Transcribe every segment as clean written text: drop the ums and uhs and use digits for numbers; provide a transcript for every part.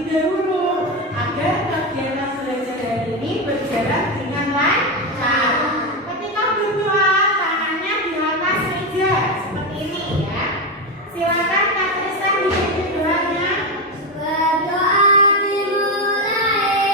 terlebih dahulu agar kegiatan belajar hari ini berjalan dengan lancar. Ketika berdoa, tangannya di atas meja seperti ini ya. Silakan Kak Tristan dipimpin doanya. Berdoa dimulai.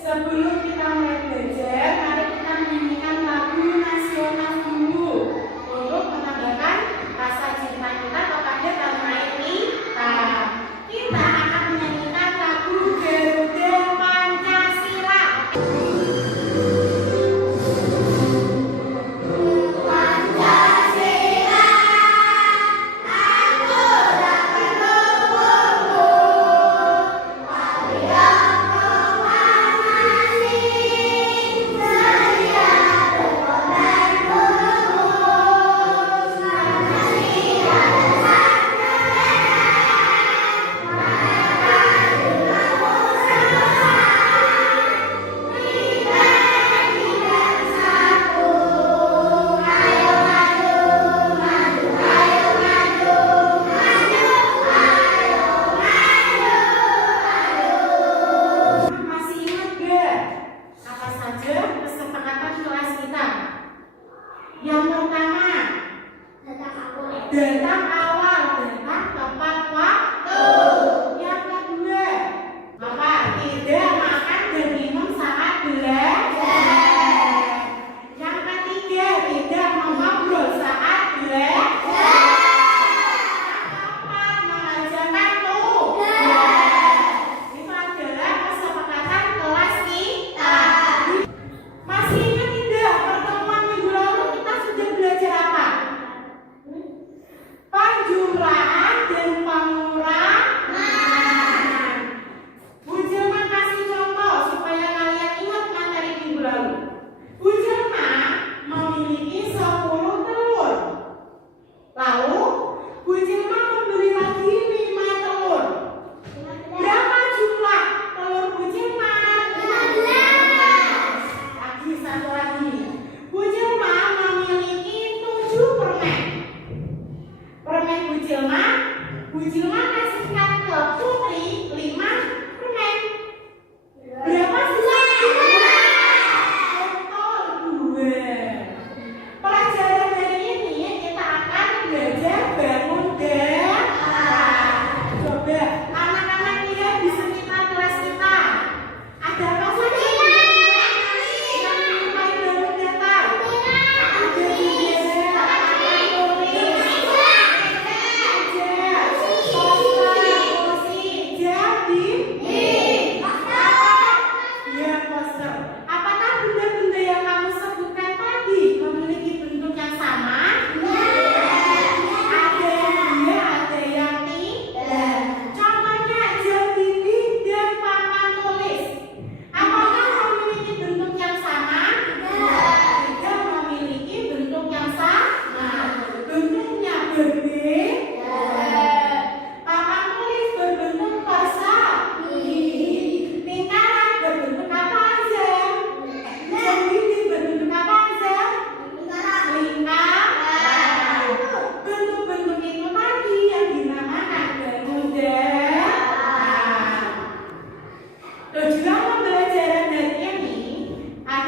Sebelum kita mulai belajar, mari kita menyanyikan lagu nasional dulu untuk menambahkan rasa cinta kita kepada tanah air kita. Kita akan menyanyikan lagu Garuda Pancasila. Masih ingat gak apa saja kesepakatan kelas kita? Yang pertama, datang awal, datang tepat waktu. Yang kedua, apa? Tidak makan dan minum saat belajar. Yang ketiga, tidak mengobrol saat belajar. Yang keempat, mengajarkan tugas. Itu adalah kesepakatan kelas kita. Masih ingat tidak pertemuan minggu lalu kita sudah belajar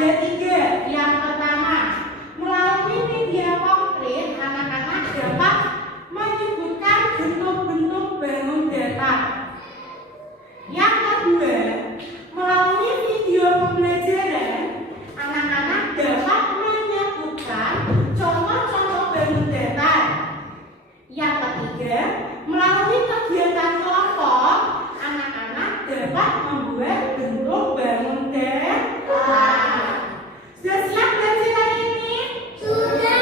ada 3. Yang pertama, melalui media konkret, anak-anak dapat menyebutkan bentuk-bentuk bangun datar. Yang kedua, melalui video pembelajaran, anak-anak dapat menyebutkan contoh-contoh bangun datar. Yang ketiga, melalui kegiatan kelompok, anak-anak dapat membuat bentuk bangun datar. Sudah siap belajar hari ini? Sudah.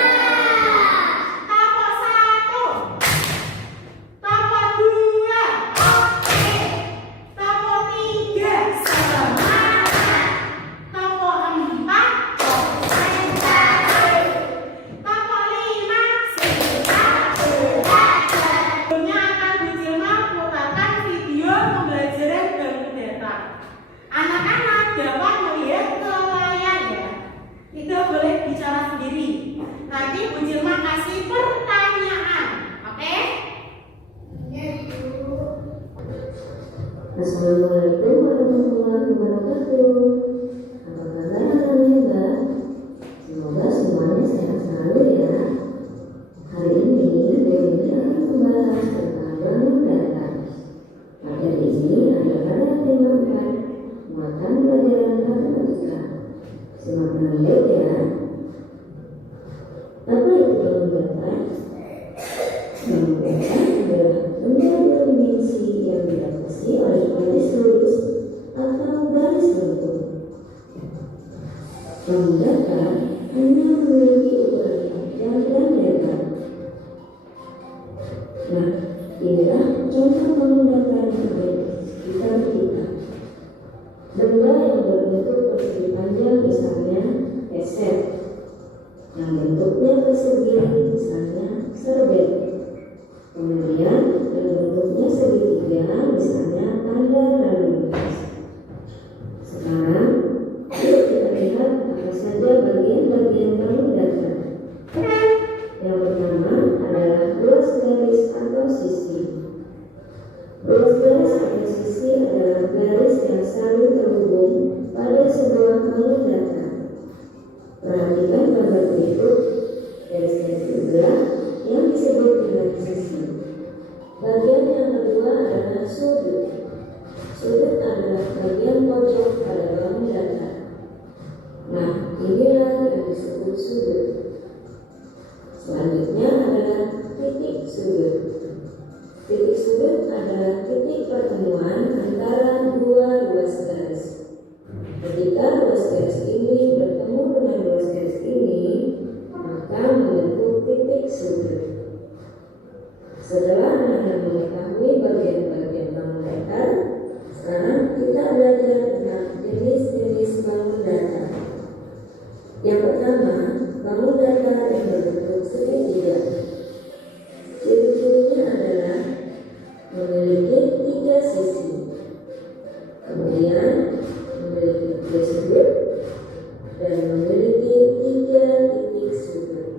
Tahap 1, tahap 2, Oke. tahap 3, semangat. Tahap 4, Konsentrasi. tahap 5, Siap belajar. sebelumnya akan Bu Jilma putarkan video pembelajaran bangun datar. Anak-anak dapat melihat ke layar ya. Tidak boleh bicara sendiri. Nanti Bu Jilma kasih pertanyaan. Oke? Assalamualaikum warahmatullahi wabarakatuh. Apa kabar anak-anak Mbak? Semoga semuanya sehat selalu ya. Hari ini Dewi akan membahas tentang bangun datar. Materi ini adalah tema 4, muatan pelajaran matematika. Simak dengan baik ya. Apa itu bangun datar? Bangun datar adalah benda berdimensi yang dibatasi oleh garis lurus atau garis lengkung. Bangun datar hanya memiliki ukuran panjang dan lebar. Nah, inilah contoh bangun datar yang ada di sekitar kita. Benda yang berbentuk persegi panjang misalnya esep, yang bentuknya persegi misalnya serbet. Kemudian yang bentuknya segitiga misalnya tanda lalu lintas. Sekarang yuk kita lihat apa saja bagian-bagian bangun datar. Yang pertama adalah ruas garis atau sisi. Ruas garis atau sisi adalah garis yang saling terhubung pada sebuah bangun datar. Perhatikan gambar berikut. Garis-garis sebelah yang disebut dengan sisi. Bagian yang kedua adalah sudut. Sudut adalah bagian pojok pada bangun datar. Nah, inilah yang disebut sudut. Selanjutnya adalah titik sudut. Titik sudut adalah titik pertemuan antara dua ruas garis. Ketika ruas garis ini bertemu dengan ruas garis ini, maka membentuk titik sudut. Setelah anak-anak mengetahui bagian-bagian bangun datar, sekarang kita belajar tentang jenis-jenis bangun datar. Yang pertama, bangun datar yang berbentuk segitiga. Ciri-cirinya adalah memiliki 3 sisi, kemudian memiliki 3 sudut, dan memiliki 3 titik sudut.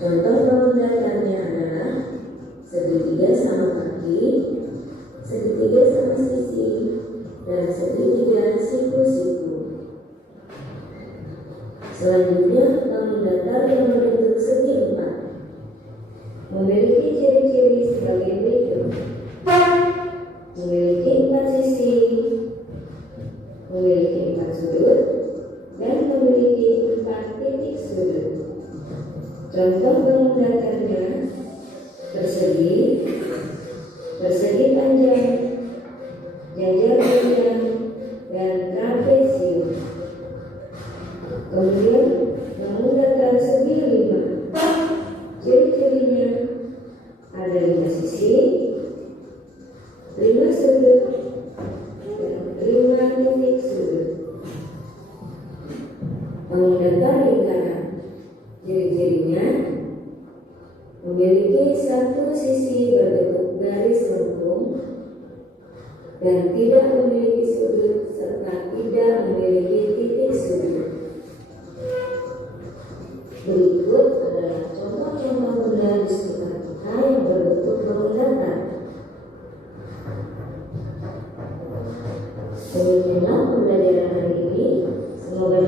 Contoh bangun datarnya adalah segitiga sama kaki, segitiga sama sisi, dan segitiga siku-siku. Selanjutnya, bangun datar yang berbentuk segi 4 memiliki ciri-ciri sebagai berikut: memiliki 4 sisi, memiliki 4 sudut, dan memiliki 4 titik sudut. Contoh bangun datarnya persegi, persegi panjang, jajar panjang, dan trapesium. Kemudian bangun datar segi 5. Ciri-cirinya ada 5 sisi, 5 sudut, dan 5 titik sudut. Bangun datar lingkaran. Ciri-cirinya memiliki 1 sisi berbentuk garis lengkung dan tidak memiliki sudut serta tidak memiliki titik sudut. Berikut adalah contoh-contoh benda di sekitar kita yang berbentuk bangun datar. Demikianlah pembelajaran hari ini. Semoga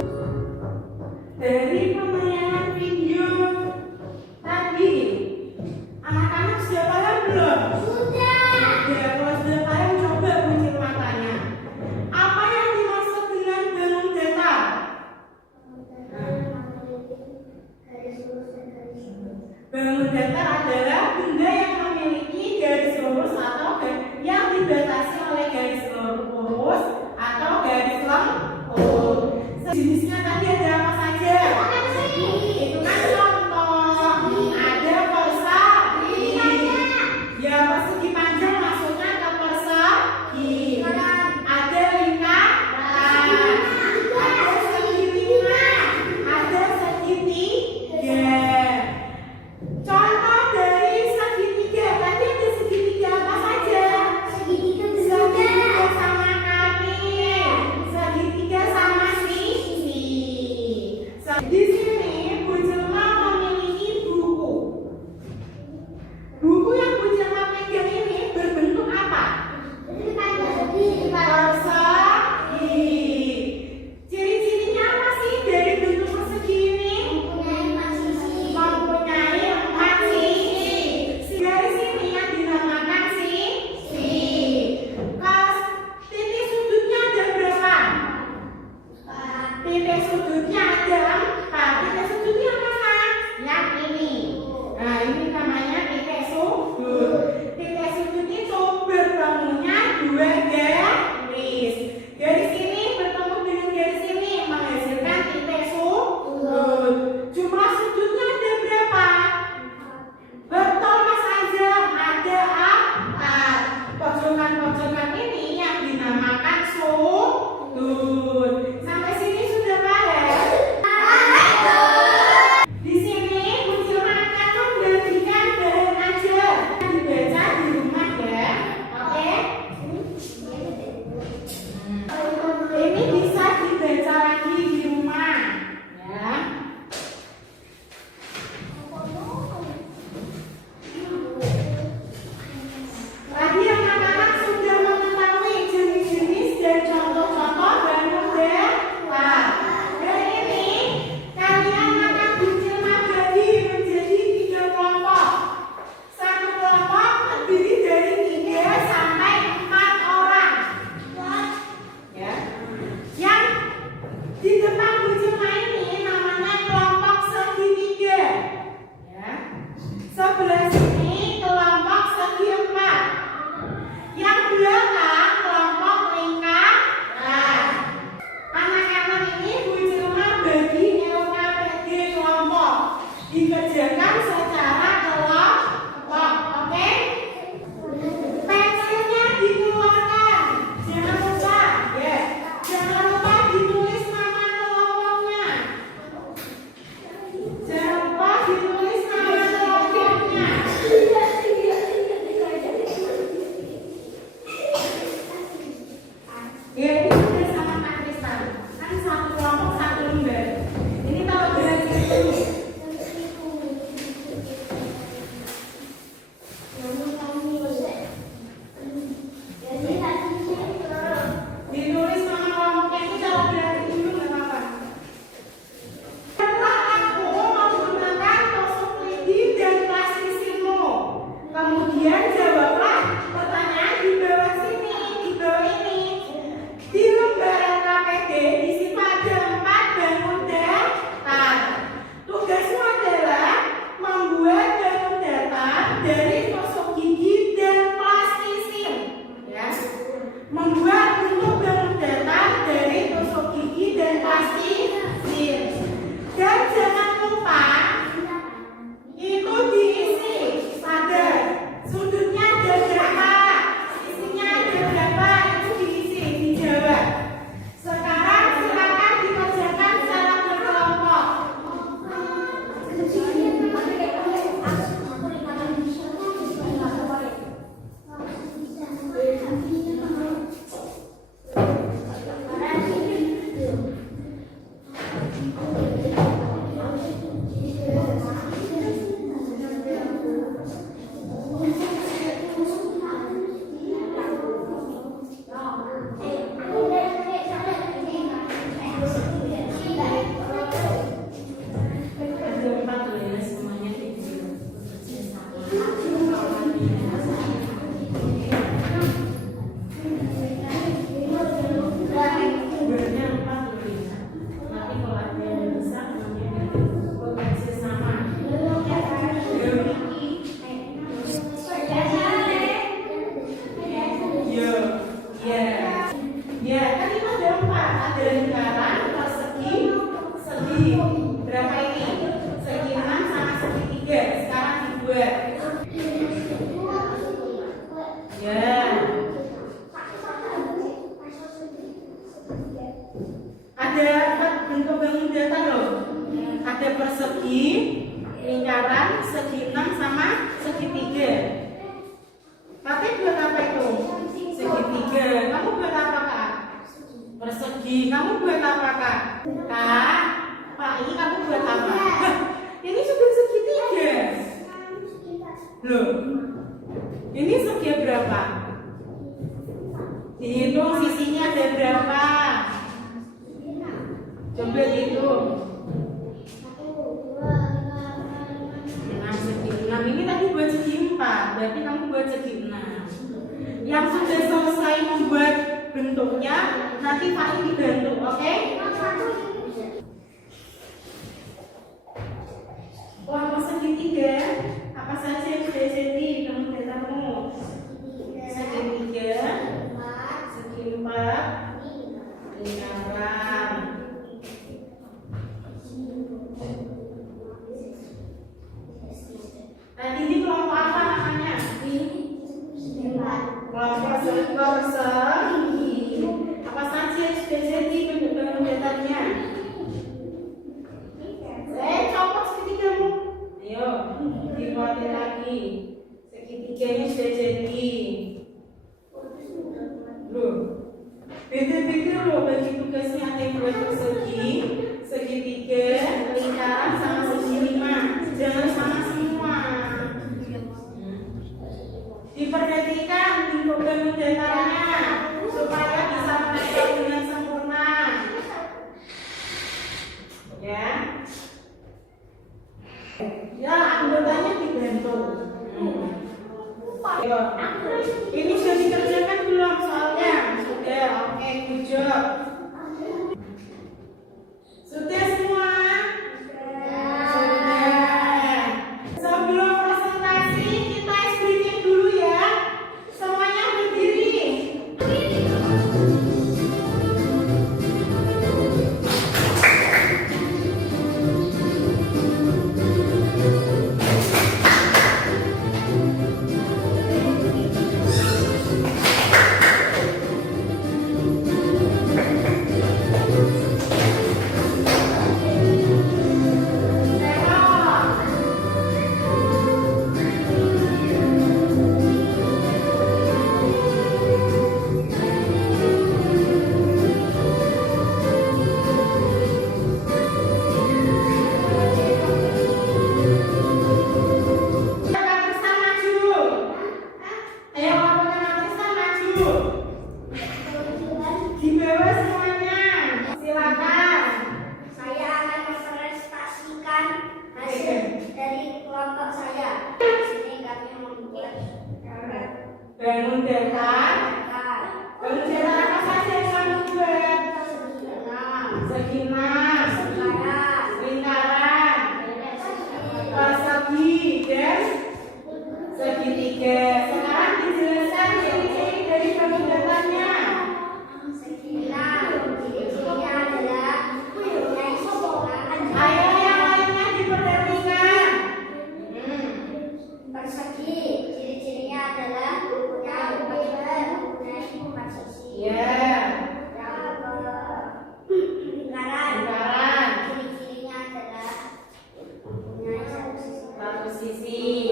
adalah benda yang memiliki garis lurus atau yang dibatasi oleh garis lurus atau garis lengkung. Jenisnya tadi ada apa saja? Itu kan contoh. Ada persegi. Ya, persegi panjang masuknya ke persegi. Ada lingkaran. Ada segitiga. Ada segitiga. Contoh dari segitiga. Tadi ada segitiga apa saja? Segitiga sama kaki. Segitiga sama sisi. Di sini Bu Jelma memiliki buku. Buku yang Bu Jelma pegang ini berbentuk apa? Persegi. Ciri-cirinya apa sih dari bentuk persegi ini? Mempunyai 4 sisi. Garis ini yang dinamakan sisi. Titik sudutnya ada berapa? Titik sudutnya ada 4. Titik sudutnya mana? Yang ini. Nah, ini namanya titik sudut. Titik sudut itu bertemunya 2 garis. Garis ini bertemu dengan garis ini menghasilkan titik sudut. Jumlah sudutnya ada berapa? Betul Mas Azam, ada 4. Pojokan-pojokan ini yang dinamakan sudut. Sampai sini sudah paham? Di sini Bu Jelma akan membagikan bahan bagi. Berapa ini? Segi 6 sama segi 3. Sekarang dibuat. Ya. Ada bentuk bangun datar loh. Ada persegi, lingkaran, segi 6 sama segi 3. Pakai buat apa itu? Segi 3. Kamu buat apa, Kak? Persegi. Kamu buat apa, Kak? Kak, Pak, ini kamu buat apa? Ini sudah segi 3. Loh. Ini segi berapa? Dihitung sisinya ada berapa? Coba dihitung. 6 segi 6. Ini tadi buat segi 4. Berarti kamu buat segi 6. Yang sudah selesai membuat bentuknya, nanti Pak ini dibantu, oke? Kelompok segi 3, apa saja yang sudah jadi kamu datamu? Segi 3, segi 4, lingkaran. Tadi ini kelompok apa namanya? Kelompok persegi. Apa saja yang sudah jadi bentuk datarnya? Copot segitigamu. Ayo, dibuatin lagi. Segitiganya sudah jadi. Loh, beda-beda loh bagi tugasnya. Ada yang buat persegi, segitiga, lingkaran sama segi 5. Jangan sama semua. Diperhatikan bentuk bangun datarnya supaya bisa menempel dengan sempurna. Ya. Ya, anggotanya dibantu. Ayo. Ini sudah dikerjakan belum soalnya? Sudah, oke, good job. Sudah semua? Sudah. Sebelum presentasi, kita ice breaking dulu ya. Semuanya berdiri. Bangun datar. Bangun datar apa saja yang kamu buat? Segi 6, lingkaran, persegi dan segitiga. Sekarang dijelaskan ciri-ciri dari bangun datarnya. Ayo yang lainnya diperhatikan. Persegi, ciri-cirinya adalah mempunyai 4 sisi. Ya. Lingkaran, ciri-cirinya adalah mempunyai 1 sisi. Satu sisi.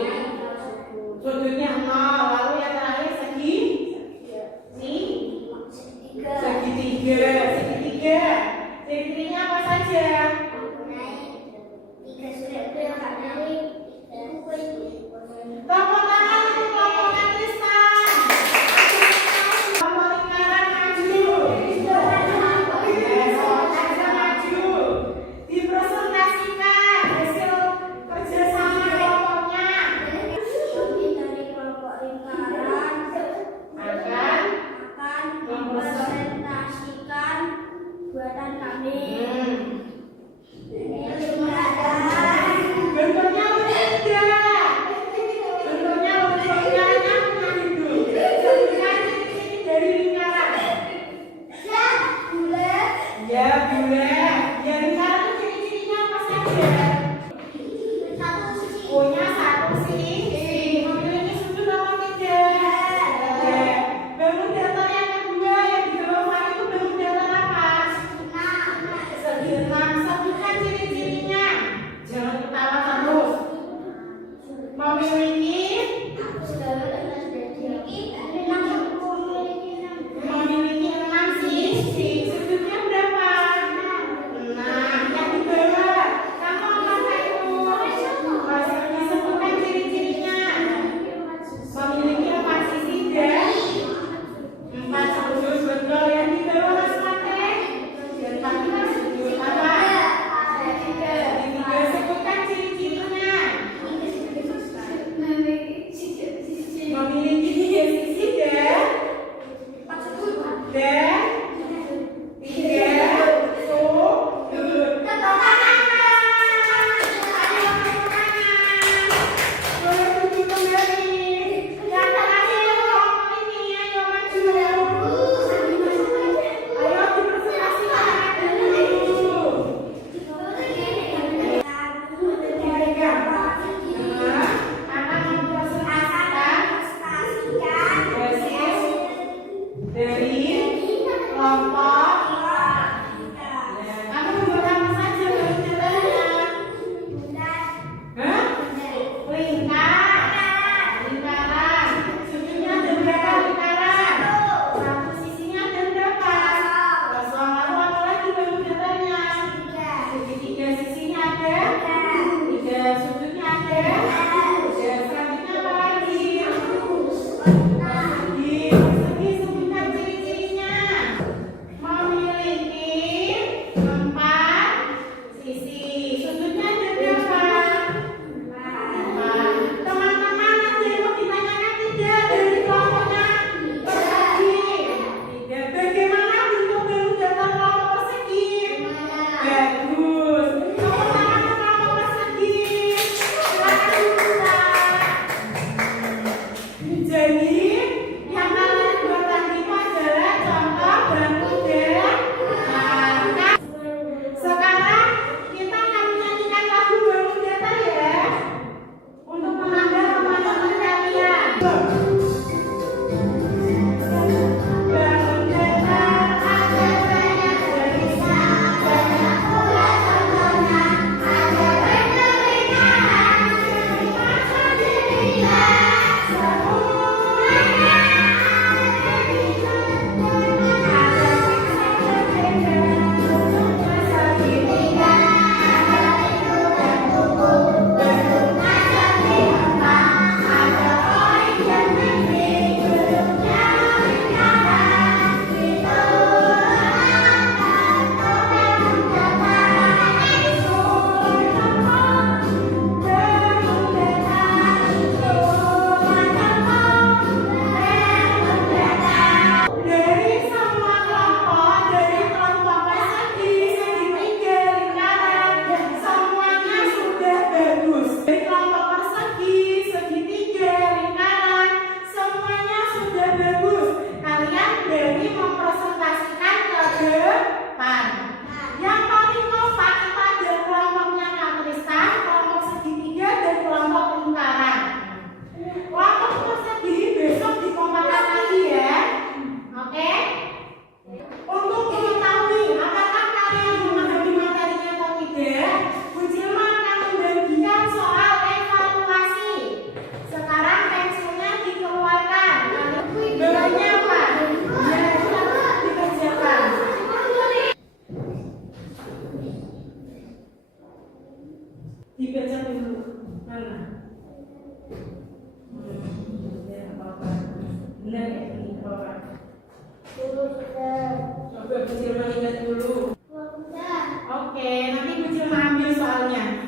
Dibaca dulu. Mana? Ya, apa-apa. Benar ya ini apa-apa. Coba Bu Cilma ingat dulu. Oke, nanti Bu Cilma ambil soalnya.